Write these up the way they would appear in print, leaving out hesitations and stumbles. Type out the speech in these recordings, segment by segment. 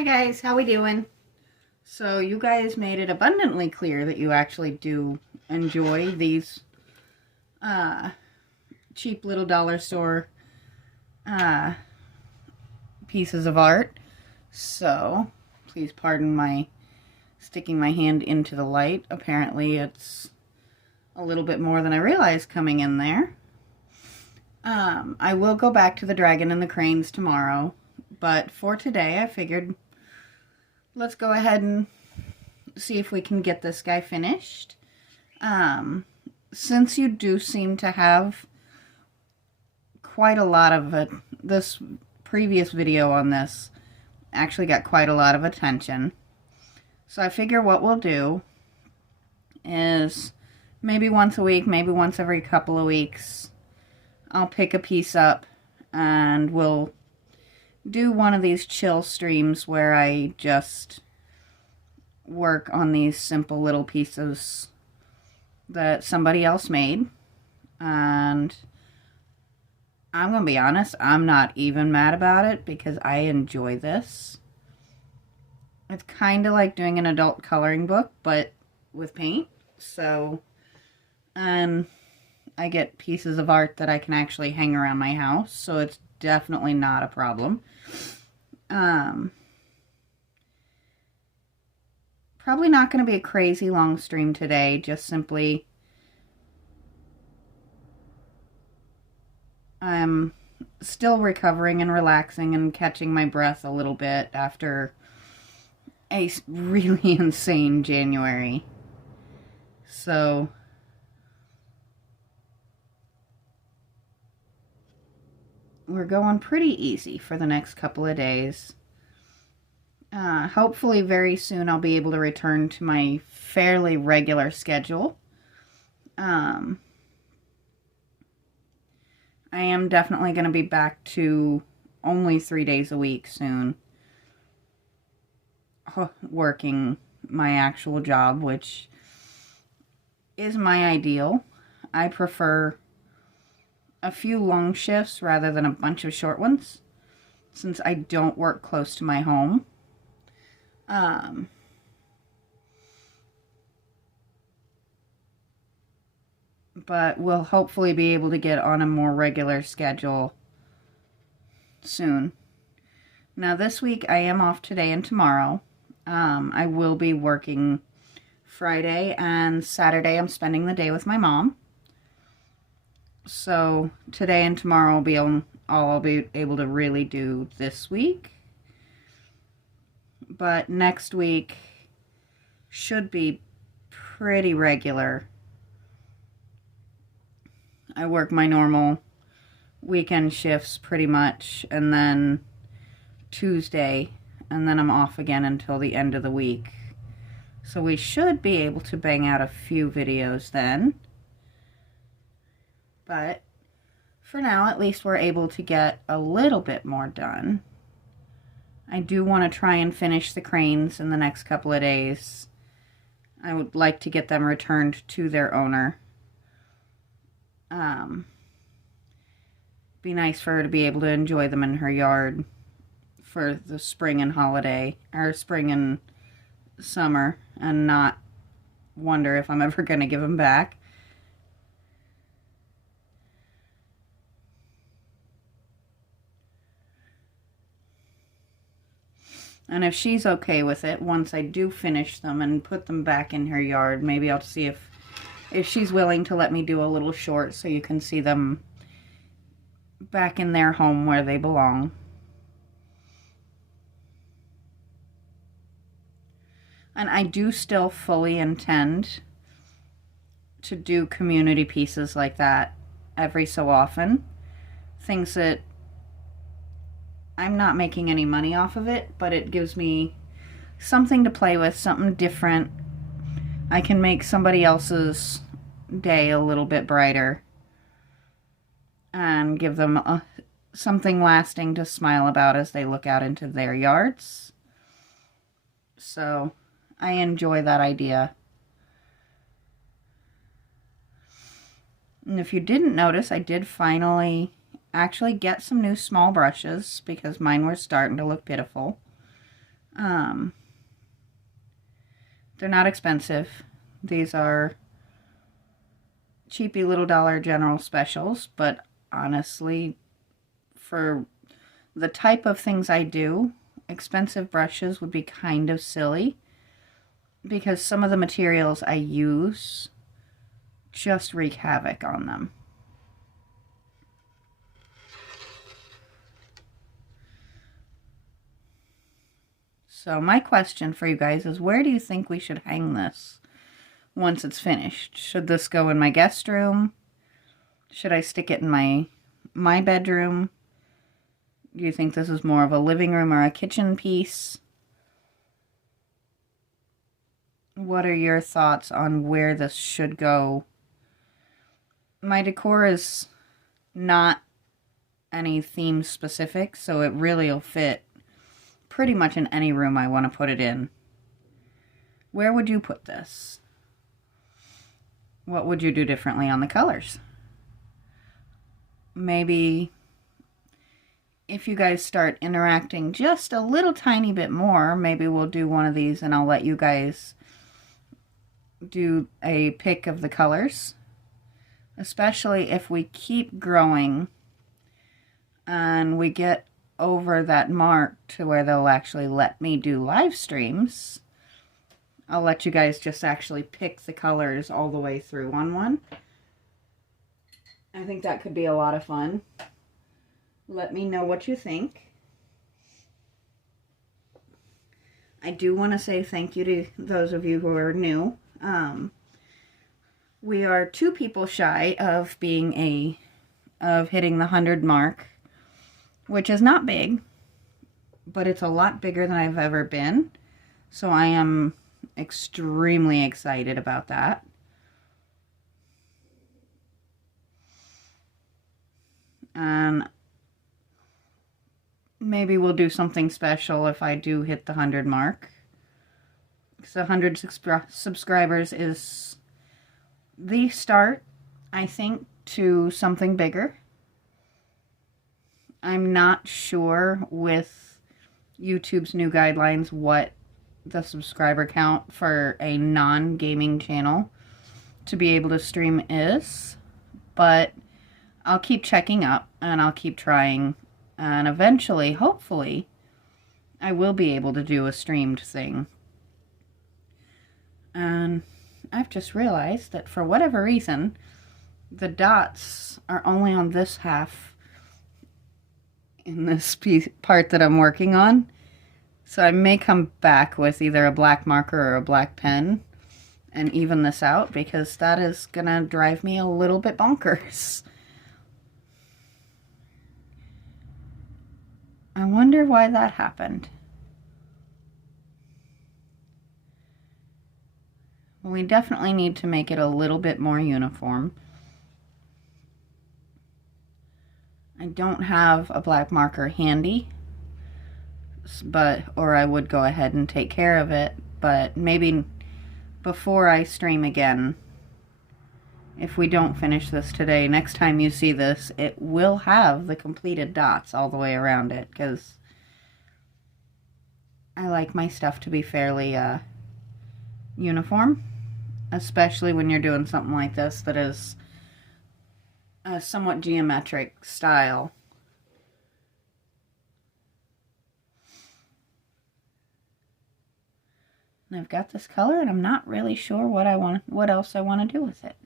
Hi guys, how we doing? So you guys made it abundantly clear that you actually do enjoy these cheap little dollar store uh, pieces of art. So please pardon my sticking my hand into the light. Apparently it's a little bit more than I realized coming in there. I will go back to the dragon and the cranes tomorrow, but for today I figured let's go ahead and see if we can get this guy finished. Since you do seem to have quite a lot of it, this previous video on this actually got quite a lot of attention. So I figure what we'll do is maybe once a week, maybe once every couple of weeks, I'll pick a piece up and we'll do one of these chill streams where I just work on these simple little pieces that somebody else made. And I'm gonna be honest, I'm not even mad about it because I enjoy this. It's kind of like doing an adult coloring book, but with paint. So, and I get pieces of art that I can actually hang around my house, so it's definitely not a problem. Probably not going to be a crazy long stream today, just simply I'm still recovering and relaxing and catching my breath a little bit after a really insane January. So we're going pretty easy for the next couple of days. Hopefully very soon I'll be able to return to my fairly regular schedule. I am definitely going to be back to only 3 days a week soon, working my actual job, which is my ideal. I prefer a few long shifts rather than a bunch of short ones, since I don't work close to my home. But we'll hopefully be able to get on a more regular schedule soon. Now this week I am off today and tomorrow. I will be working Friday and Saturday. I'm spending the day with my mom. So today and tomorrow will be all I'll be able to really do this week. But next week should be pretty regular. I work my normal weekend shifts pretty much, and then Tuesday, and then I'm off again until the end of the week. So we should be able to bang out a few videos then. But for now, at least we're able to get a little bit more done. I do want to try and finish the cranes in the next couple of days. I would like to get them returned to their owner. Be nice for her to be able to enjoy them in her yard for the spring and holiday, or spring and summer, and not wonder if I'm ever going to give them back. And if she's okay with it, once I do finish them and put them back in her yard, maybe I'll see if she's willing to let me do a little short so you can see them back in their home where they belong. And I do still fully intend to do community pieces like that every so often. Things that I'm not making any money off of it, but it gives me something to play with, something different. I can make somebody else's day a little bit brighter and give them something lasting to smile about as they look out into their yards. So I enjoy that idea. And if you didn't notice, I did finally actually get some new small brushes because mine were starting to look pitiful. Um, they're not expensive. These are cheapy little Dollar General specials, but honestly, for the type of things I do, expensive brushes would be kind of silly because some of the materials I use just wreak havoc on them. So my question for you guys is, where do you think we should hang this once it's finished? Should this go in my guest room? Should I stick it in my bedroom? Do you think this is more of a living room or a kitchen piece? What are your thoughts on where this should go? My decor is not any theme specific, so it really will fit pretty much in any room I want to put it in. Where would you put this? What would you do differently on the colors? Maybe if you guys start interacting just a little tiny bit more, maybe we'll do one of these and I'll let you guys do a pick of the colors. Especially if we keep growing and we get over that mark to where they'll actually let me do live streams. I'll let you guys just actually pick the colors all the way through on one. I think that could be a lot of fun. Let me know what you think. I do want to say thank you to those of you who are new. We are 2 people shy of hitting the 100 mark, which is not big, but it's a lot bigger than I've ever been. So I am extremely excited about that. And maybe we'll do something special if I do hit the 100 mark. Because 100 subscribers is the start, I think, to something bigger. I'm not sure with YouTube's new guidelines what the subscriber count for a non-gaming channel to be able to stream is, but I'll keep checking up and I'll keep trying, and eventually, hopefully, I will be able to do a streamed thing. And I've just realized that for whatever reason, the dots are only on this half in this part that I'm working on. So I may come back with either a black marker or a black pen and even this out, because that is gonna drive me a little bit bonkers. I wonder why that happened. We definitely need to make it a little bit more uniform. I don't have a black marker handy, or I would go ahead and take care of it, but maybe before I stream again, if we don't finish this today, next time you see this, it will have the completed dots all the way around it, because I like my stuff to be fairly uniform, especially when you're doing something like this that is a somewhat geometric style. And I've got this color and I'm not really sure what else I want to do with it.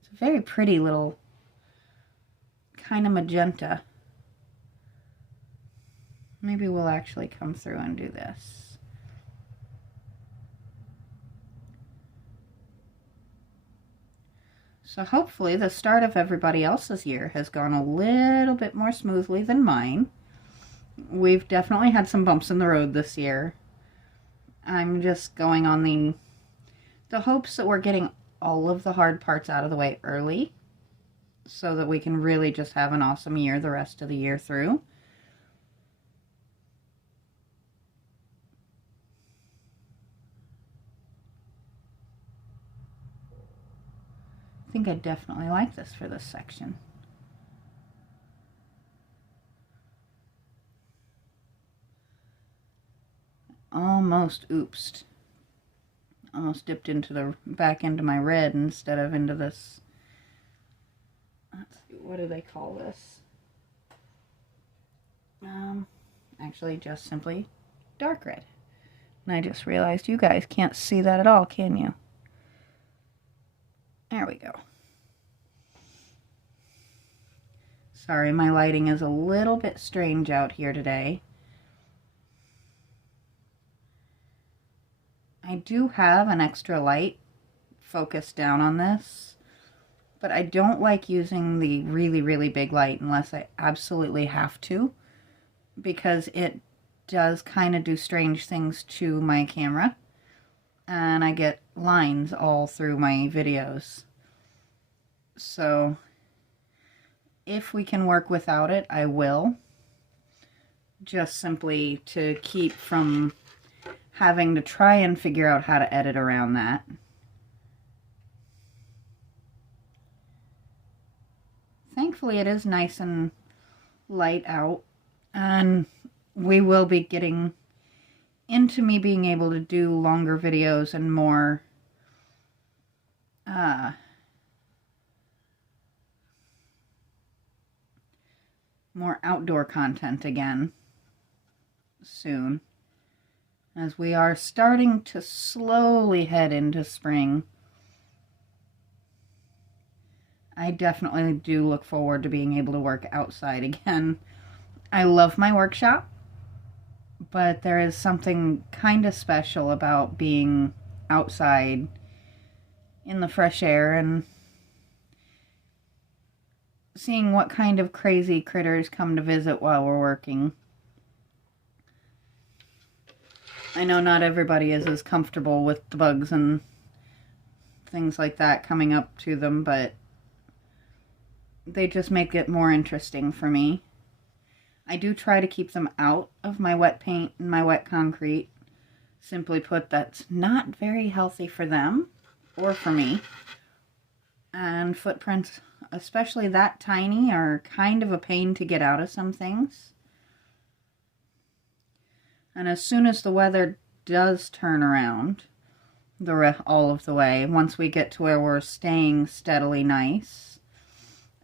It's a very pretty little kind of magenta. Maybe we'll actually come through and do this. So hopefully the start of everybody else's year has gone a little bit more smoothly than mine. We've definitely had some bumps in the road this year. I'm just going on the hopes that we're getting all of the hard parts out of the way early so that we can really just have an awesome year the rest of the year through. I think I definitely like this for this section. almost oopsed. Almost dipped into the back into my red instead of into this. Let's see, what do they call this? Actually, just simply dark red. And I just realized you guys can't see that at all, can you? There we go. Sorry, my lighting is a little bit strange out here today. I do have an extra light focused down on this, but I don't like using the really, really big light unless I absolutely have to, because it does kind of do strange things to my camera, and I get lines all through my videos. So if we can work without it, I will, just simply to keep from having to try and figure out how to edit around that. Thankfully, it is nice and light out, and we will be getting into me being able to do longer videos and more outdoor content again soon, as we are starting to slowly head into spring. I definitely do look forward to being able to work outside again. I love my workshop, but there is something kind of special about being outside in the fresh air and seeing what kind of crazy critters come to visit while we're working. I know not everybody is as comfortable with the bugs and things like that coming up to them, but they just make it more interesting for me. I do try to keep them out of my wet paint and my wet concrete. Simply put, that's not very healthy for them or for me. And footprints, especially that tiny, are kind of a pain to get out of some things. And as soon as the weather does turn around, all of the way, once we get to where we're staying steadily nice,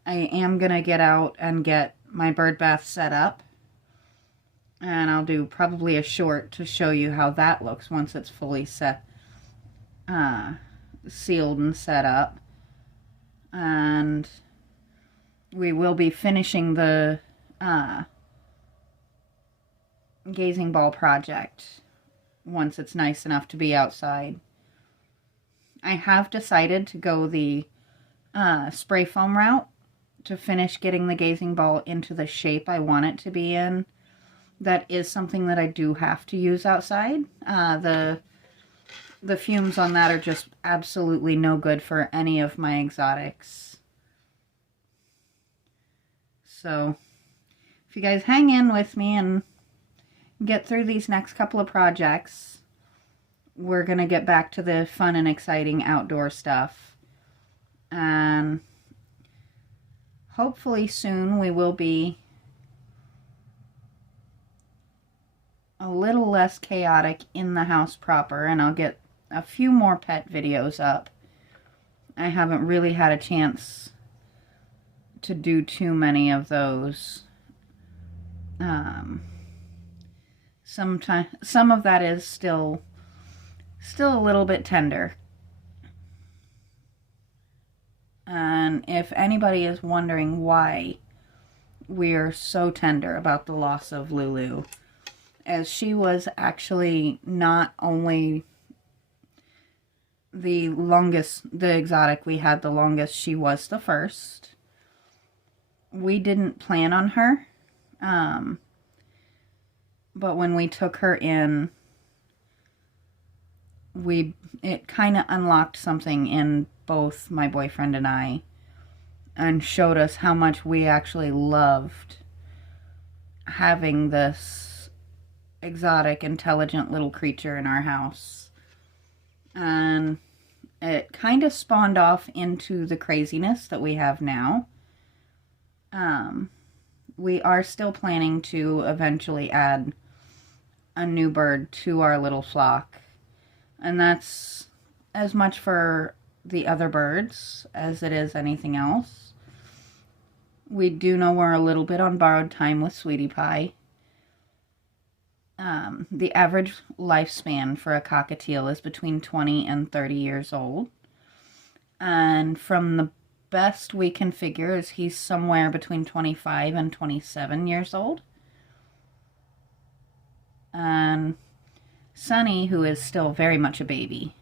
I am going to get out and get my bird bath set up. And I'll do probably a short to show you how that looks once it's fully set, sealed and set up. And we will be finishing the gazing ball project once it's nice enough to be outside. I have decided to go the spray foam route to finish getting the gazing ball into the shape I want it to be in. That is something that I do have to use outside. The fumes on that are just absolutely no good for any of my exotics. So if you guys hang in with me and get through these next couple of projects, we're going to get back to the fun and exciting outdoor stuff. And hopefully soon we will be a little less chaotic in the house proper, and I'll get a few more pet videos up. I haven't really had a chance to do too many of those. Some of that is still a little bit tender. And if anybody is wondering why we're so tender about the loss of Lulu, as she was actually not only the exotic we had the longest, she was the first. We didn't plan on her, but when we took her in, it kind of unlocked something in both my boyfriend and I, and showed us how much we actually loved having this exotic, intelligent little creature in our house. And it kind of spawned off into the craziness that we have now. We are still planning to eventually add a new bird to our little flock. And that's as much for the other birds as it is anything else. We do know we're a little bit on borrowed time with Sweetie Pie. The average lifespan for a cockatiel is between 20 and 30 years old. And from the best we can figure is he's somewhere between 25 and 27 years old. And Sunny, who is still very much a baby,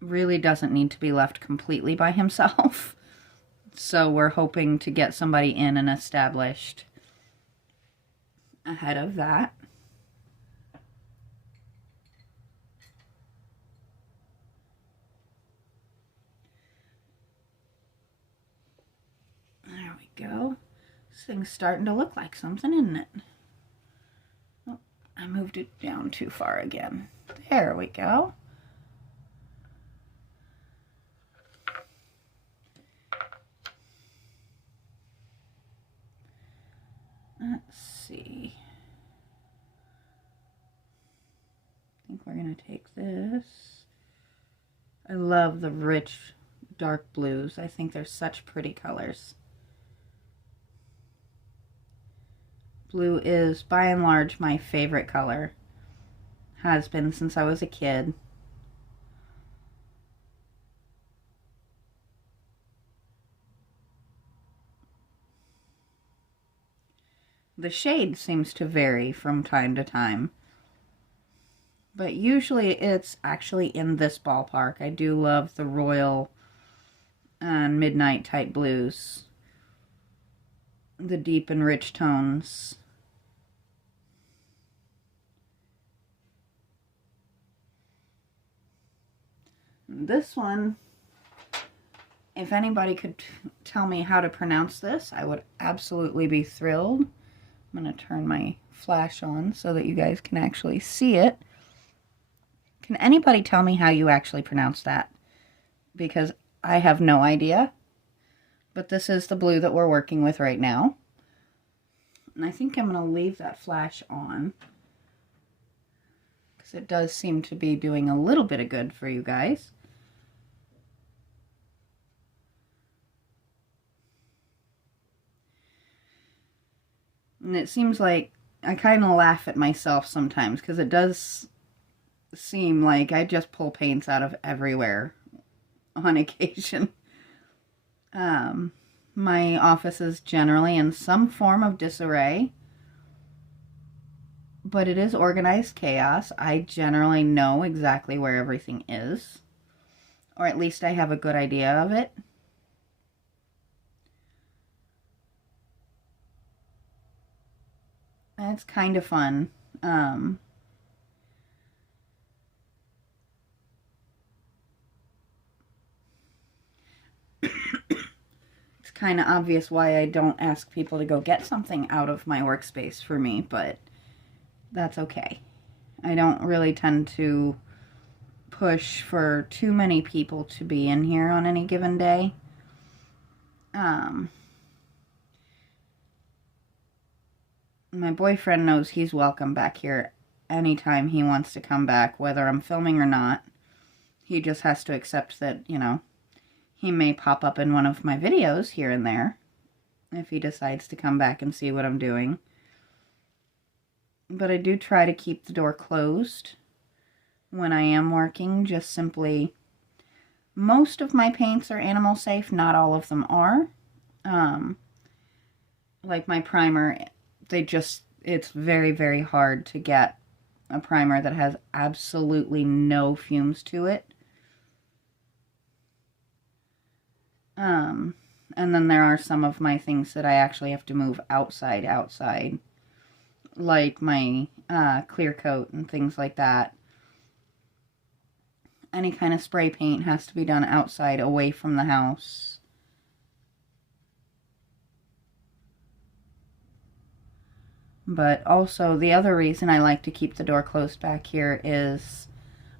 really doesn't need to be left completely by himself. So we're hoping to get somebody in and established ahead of that. There we go. This thing's starting to look like something, isn't it? Oh, I moved it down too far again. There we go. Let's see. I think we're going to take this. I love the rich dark blues. I think they're such pretty colors. Blue is, by and large, my favorite color. Has been since I was a kid. The shade seems to vary from time to time, but usually it's actually in this ballpark. I do love the royal and midnight type blues, the deep and rich tones. This one, if anybody could tell me how to pronounce this, I would absolutely be thrilled. I'm going to turn my flash on so that you guys can actually see it. Can anybody tell me how you actually pronounce that? Because I have no idea. But this is the blue that we're working with right now. And I think I'm going to leave that flash on, because it does seem to be doing a little bit of good for you guys. And it seems like I kind of laugh at myself sometimes, because it does seem like I just pull paints out of everywhere on occasion. My office is generally in some form of disarray, but it is organized chaos. I generally know exactly where everything is, or at least I have a good idea of it. And it's kind of fun. It's kind of obvious why I don't ask people to go get something out of my workspace for me, but that's okay. I don't really tend to push for too many people to be in here on any given day. My boyfriend knows he's welcome back here anytime he wants to come back, whether I'm filming or not. He just has to accept that, you know, he may pop up in one of my videos here and there if he decides to come back and see what I'm doing. But I do try to keep the door closed when I am working, just simply. Most of my paints are animal safe, not all of them are. Like my primer, it's very, very hard to get a primer that has absolutely no fumes to it. And then there are some of my things that I actually have to move outside, like my clear coat and things like that. Any kind of spray paint has to be done outside, away from the house. But also, the other reason I like to keep the door closed back here is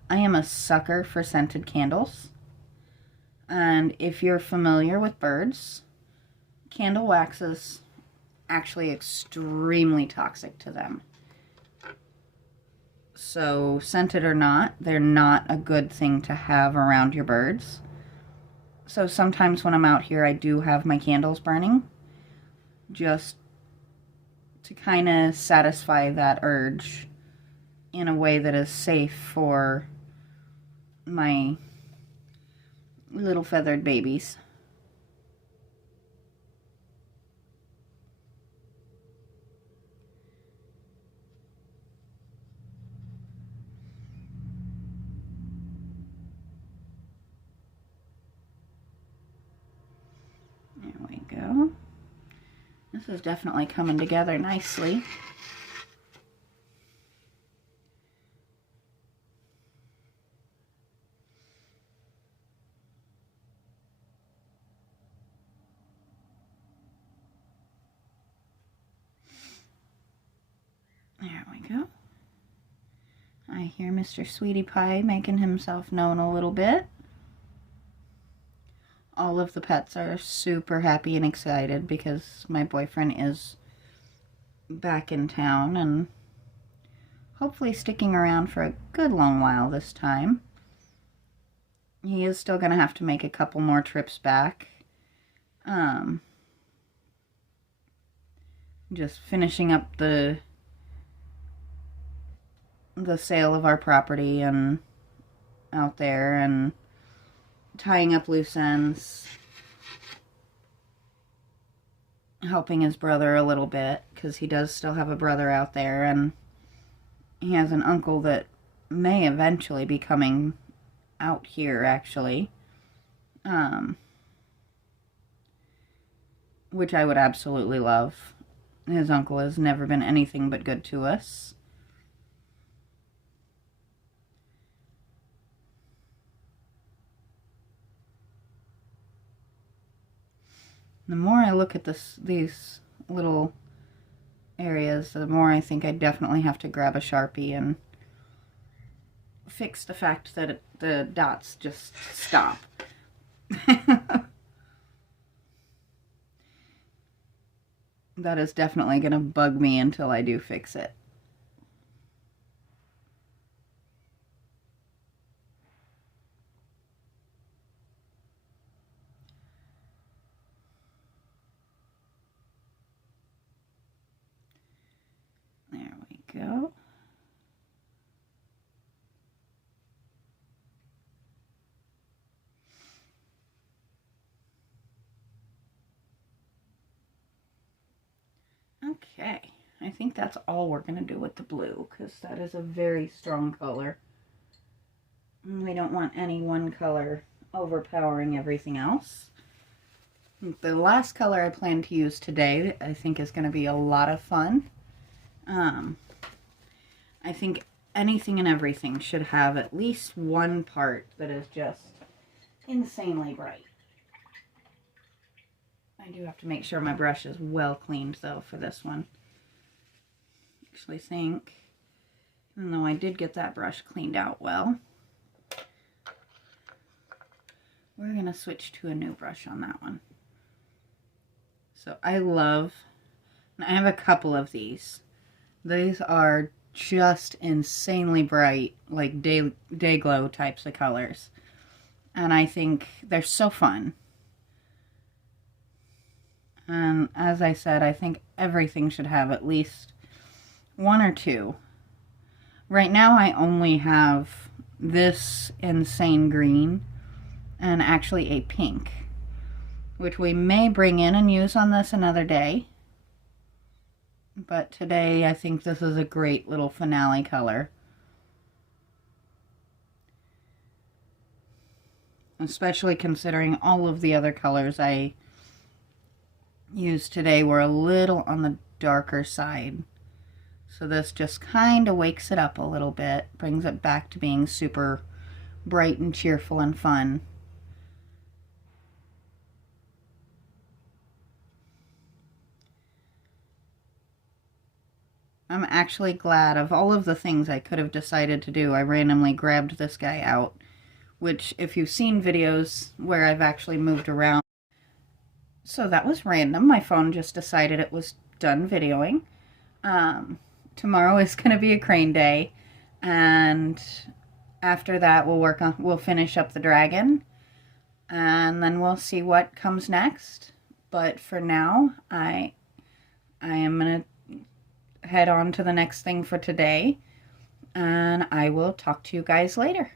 I am a sucker for scented candles. And if you're familiar with birds, candle wax is actually extremely toxic to them. So, scented or not, they're not a good thing to have around your birds. So sometimes when I'm out here, I do have my candles burning, just to kind of satisfy that urge in a way that is safe for my little feathered babies. There we go. This is definitely coming together nicely. There we go. I hear Mr. Sweetie Pie making himself known a little bit. All of the pets are super happy and excited because my boyfriend is back in town and hopefully sticking around for a good long while this time. He is still going to have to make a couple more trips back. Just finishing up the sale of our property and out there and tying up loose ends, helping his brother a little bit because he does still have a brother out there, and he has an uncle that may eventually be coming out here actually, which I would absolutely love. His uncle has never been anything but good to us. The more I look at these little areas, the more I think I definitely have to grab a Sharpie and fix the fact that the dots just stop. That is definitely going to bug me until I do fix it. There we go. Okay, I think that's all we're going to do with the blue because that is a very strong color. We don't want any one color overpowering everything else. The last color I plan to use today I think is going to be a lot of fun. I think anything and everything should have at least one part that is just insanely bright. I do have to make sure my brush is well cleaned though for this one. Actually think, even though I did get that brush cleaned out well, we're going to switch to a new brush on that one. So I love, and I have a couple of these. These are just insanely bright, like day glow types of colors. And I think they're so fun. And as I said, I think everything should have at least one or two. Right now I only have this insane green and actually a pink, which we may bring in and use on this another day. But today I think this is a great little finale color. Especially considering all of the other colors I used today were a little on the darker side. So this just kind of wakes it up a little bit, brings it back to being super bright and cheerful and fun. I'm actually glad of all of the things I could have decided to do. I randomly grabbed this guy out, which if you've seen videos where I've actually moved around. So that was random. My phone just decided it was done videoing. Tomorrow is going to be a crane day. And after that, we'll finish up the dragon, and then we'll see what comes next. But for now, I am going to head on to the next thing for today, and I will talk to you guys later.